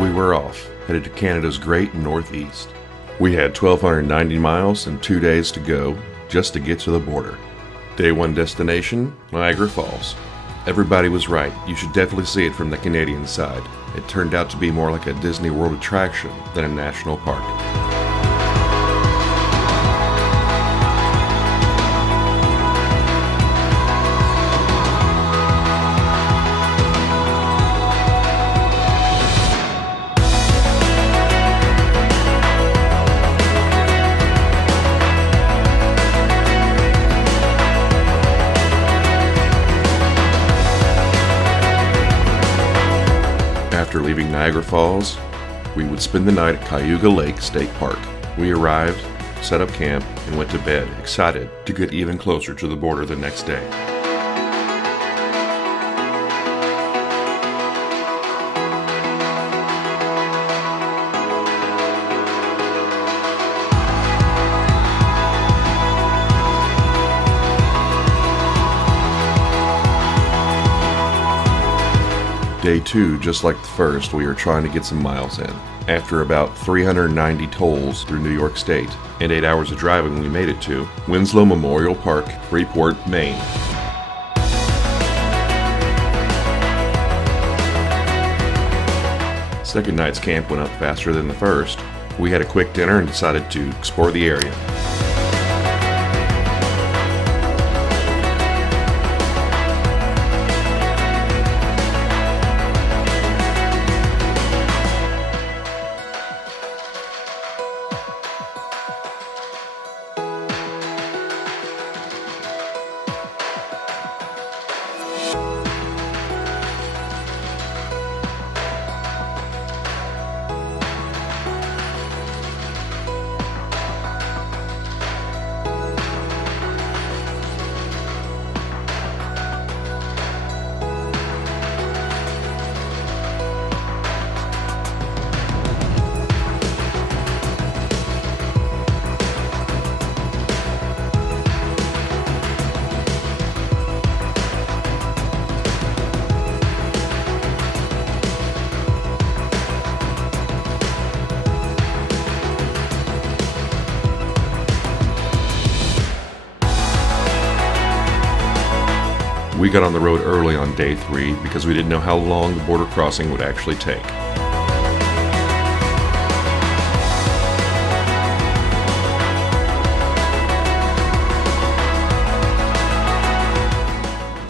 We were off, headed to Canada's great northeast. We had 1,290 miles and 2 days to go just to get to the border. Day 1 destination, Niagara Falls. Everybody was right, you should definitely see it from the Canadian side. It turned out to be more like a Disney World attraction than a national park. After leaving Niagara Falls, we would spend the night at Cayuga Lake State Park. We arrived, set up camp, and went to bed, excited to get even closer to the border the next day. Day 2, just like the first, we are trying to get some miles in. After about 390 tolls through New York State and 8 hours of driving, we made it to Winslow Memorial Park, Freeport, Maine. Second night's camp went up faster than the first. We had a quick dinner and decided to explore the area. We got on the road early on day 3 because we didn't know how long the border crossing would actually take.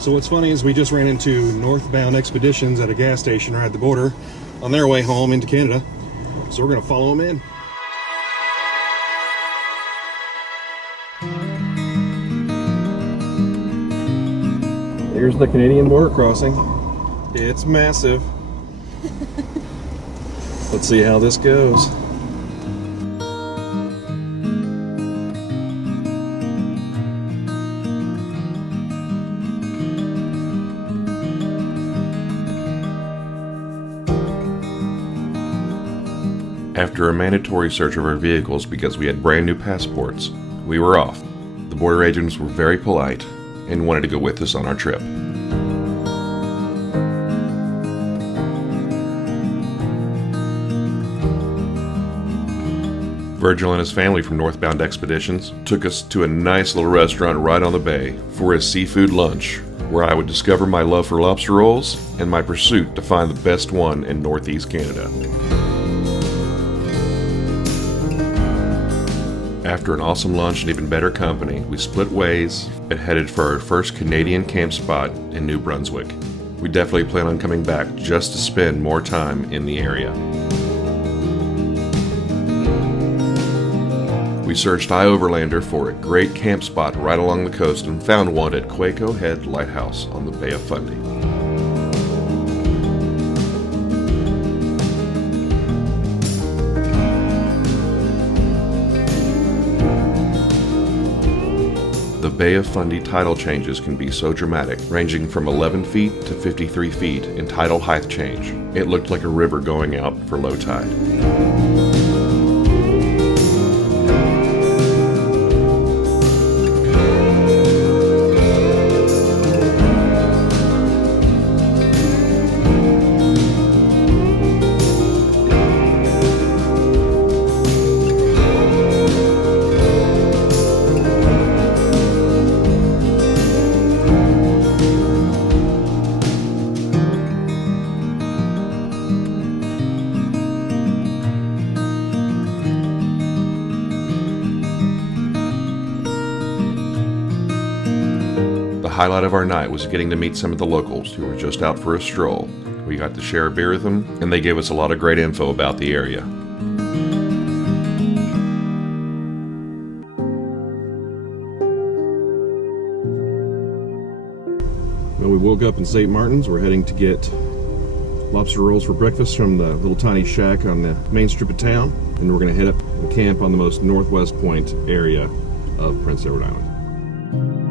So what's funny is we just ran into northbound expeditions at a gas station right at the border on their way home into Canada. So we're going to follow them in. Here's the Canadian border crossing. It's massive. Let's see how this goes. After a mandatory search of our vehicles because we had brand new passports, we were off. The border agents were very polite and wanted to go with us on our trip. Virgil and his family from Northbound Expeditions took us to a nice little restaurant right on the bay for a seafood lunch, where I would discover my love for lobster rolls and my pursuit to find the best one in Northeast Canada. After an awesome lunch and even better company, we split ways and headed for our first Canadian camp spot in New Brunswick. We definitely plan on coming back just to spend more time in the area. We searched Overlander for a great camp spot right along the coast and found one at Quaco Head Lighthouse on the Bay of Fundy. The Bay of Fundy tidal changes can be so dramatic, ranging from 11 feet to 53 feet in tidal height change. It looked like a river going out for low tide. highlight of our night was getting to meet some of the locals who were just out for a stroll. We got to share a beer with them, and they gave us a lot of great info about the area. Well, we woke up in St. Martin's. We're heading to get lobster rolls for breakfast from the little tiny shack on the main strip of town, and we're going to head up and camp on the most northwest point area of Prince Edward Island.